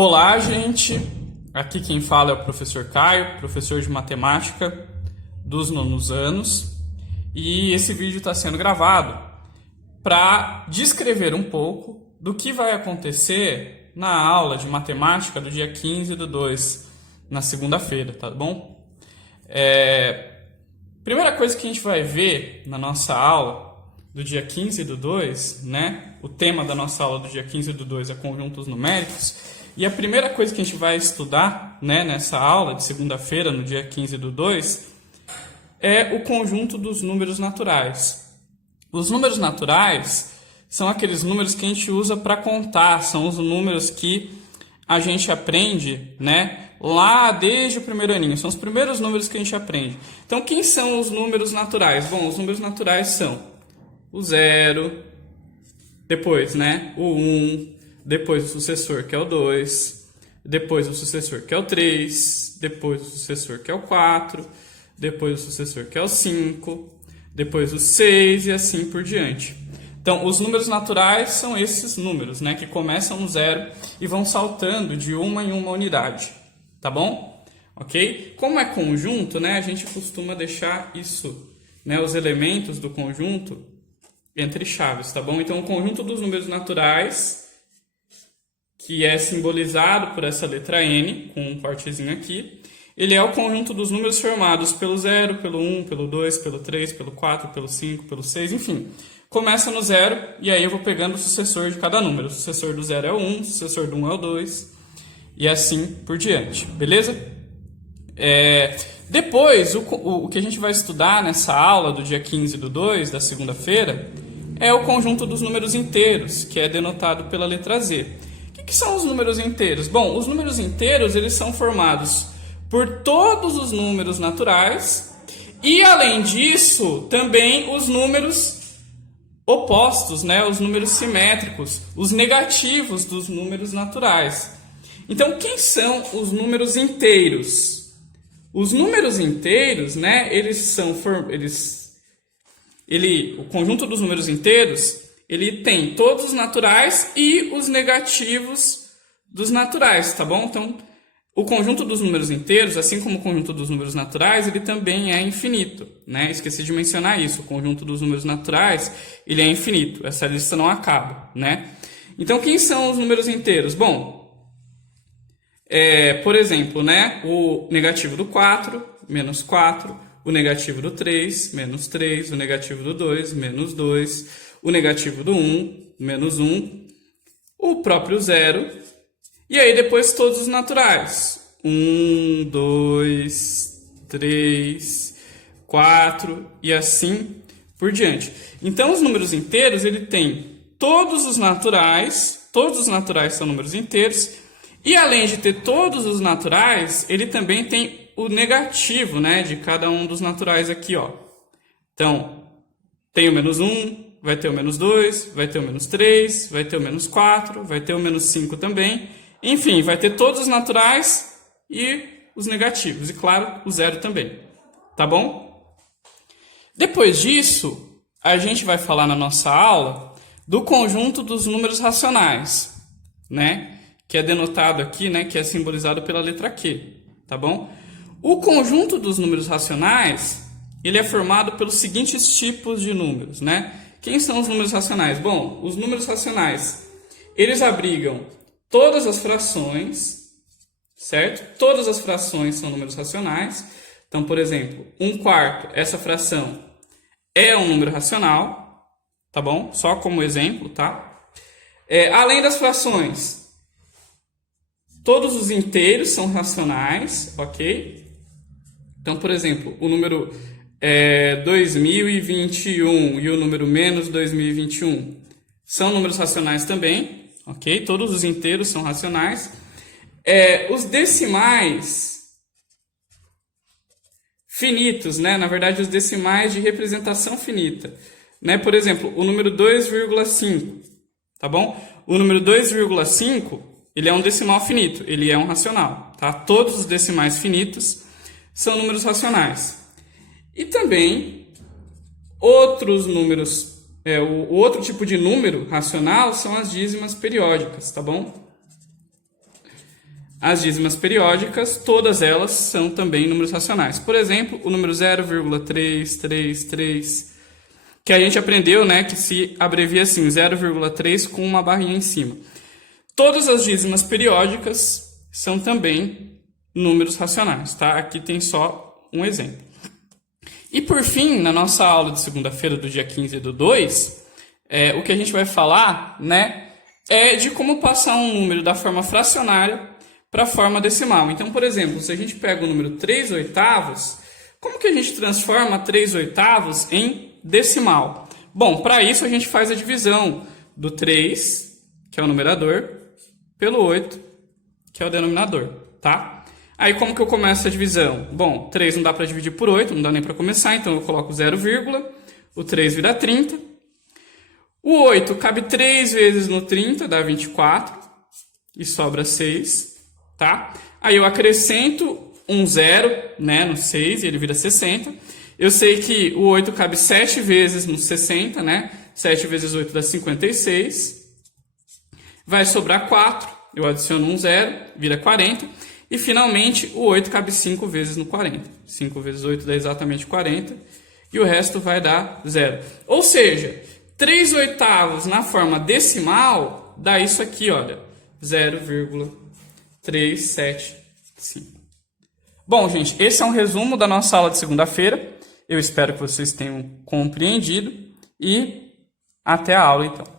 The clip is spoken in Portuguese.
Olá, gente! Aqui quem fala é o professor Caio, professor de matemática dos nonos anos, e esse vídeo está sendo gravado para descrever um pouco do que vai acontecer na aula de matemática do dia 15/2, na segunda-feira, tá bom? Primeira coisa que a gente vai ver na nossa aula do dia 15/2, né? O tema da nossa aula do dia 15/2 é conjuntos numéricos. E a primeira coisa que a gente vai estudar, né, nessa aula de segunda-feira, no dia 15/2, é o conjunto dos números naturais. Os números naturais são aqueles números que a gente usa para contar, são os números que a gente aprende, né, lá desde o primeiro aninho, são os primeiros números que a gente aprende. Então, quem são os números naturais? Bom, os números naturais são o 0, depois, né, o 1, depois o sucessor, que é o 2, depois o sucessor, que é o 3, depois o sucessor, que é o 4, depois o sucessor, que é o 5, depois o 6 e assim por diante. Então, os números naturais são esses números, né, que começam no 0 e vão saltando de uma em uma unidade, tá bom? Ok? Como é conjunto, né, a gente costuma deixar isso, né, os elementos do conjunto entre chaves, tá bom? Então, o conjunto dos números naturais, que é simbolizado por essa letra N, com um cortezinho aqui, ele é o conjunto dos números formados pelo 0, pelo 1, pelo 2, pelo 3, pelo 4, pelo 5, pelo 6, enfim. Começa no 0 e aí eu vou pegando o sucessor de cada número. O sucessor do 0 é o 1, o sucessor do 1 é o 2 e assim por diante, beleza? Depois, o que a gente vai estudar nessa aula do dia 15/2, da segunda-feira, é o conjunto dos números inteiros, que é denotado pela letra Z. O que são os números inteiros? Bom, os números inteiros eles são formados por todos os números naturais e, além disso, também os números opostos, né? Os números simétricos, os negativos dos números naturais. Então, quem são os números inteiros? Os números inteiros, né? O conjunto dos números inteiros, ele tem todos os naturais e os negativos dos naturais, tá bom? Então, o conjunto dos números inteiros, assim como o conjunto dos números naturais, ele também é infinito, né? Esqueci de mencionar isso, o conjunto dos números naturais, ele é infinito, essa lista não acaba, né? Então, quem são os números inteiros? Bom, por exemplo, né? O negativo do 4, menos 4, o negativo do 3, menos 3, o negativo do 2, menos 2, o negativo do 1, menos 1, o próprio 0, e aí depois todos os naturais. 1, 2, 3, 4 e assim por diante. Então, os números inteiros, ele tem todos os naturais são números inteiros, e além de ter todos os naturais, ele também tem o negativo, né, de cada um dos naturais aqui, ó. Então, tem o menos 1, vai ter o menos 2, vai ter o menos 3, vai ter o menos 4, vai ter o menos 5 também. Enfim, vai ter todos os naturais e os negativos. E, claro, o 0 também. Tá bom? Depois disso, a gente vai falar na nossa aula do conjunto dos números racionais, né? Que é denotado aqui, né? Que é simbolizado pela letra Q. Tá bom? O conjunto dos números racionais, ele é formado pelos seguintes tipos de números, né? Quem são os números racionais? Bom, os números racionais, eles abrigam todas as frações, certo? Todas as frações são números racionais. Então, por exemplo, 1/4, essa fração é um número racional, tá bom? Só como exemplo, tá? Além das frações, todos os inteiros são racionais, ok? Então, por exemplo, o número 2021 e o número menos 2021 são números racionais também, ok? Todos os inteiros são racionais. Os decimais finitos, né? Na verdade, os decimais de representação finita, né? Por exemplo, o número 2,5, tá bom? O número 2,5, ele é um decimal finito, ele é um racional, tá? Todos os decimais finitos são números racionais. E também outros números, o outro tipo de número racional são as dízimas periódicas, tá bom? as dízimas periódicas, todas elas são também números racionais. Por exemplo, o número 0,333, que a gente aprendeu, né, que se abrevia assim, 0,3 com uma barrinha em cima. Todas as dízimas periódicas são também números racionais, tá? Aqui tem só um exemplo. E por fim, na nossa aula de segunda-feira do dia 15/2, o que a gente vai falar, né, é de como passar um número da forma fracionária para a forma decimal. Então, por exemplo, se a gente pega o número 3/8, como que a gente transforma 3/8 em decimal? Bom, para isso a gente faz a divisão do 3, que é o numerador, pelo 8, que é o denominador, tá? Aí como que eu começo a divisão? Bom, 3 não dá para dividir por 8, não dá nem para começar, então eu coloco 0, o 3 vira 30. O 8 cabe 3 vezes no 30, dá 24, e sobra 6, tá? Aí eu acrescento um 0, né, no 6, e ele vira 60. Eu sei que o 8 cabe 7 vezes no 60, né? 7 vezes 8 dá 56. Vai sobrar 4, eu adiciono um 0, vira 40. E finalmente o 8 cabe 5 vezes no 40. 5 vezes 8 dá exatamente 40. E o resto vai dar 0. Ou seja, 3/8 na forma decimal dá isso aqui, olha. 0,375. Bom, gente, esse é um resumo da nossa aula de segunda-feira. Eu espero que vocês tenham compreendido. E até a aula, então.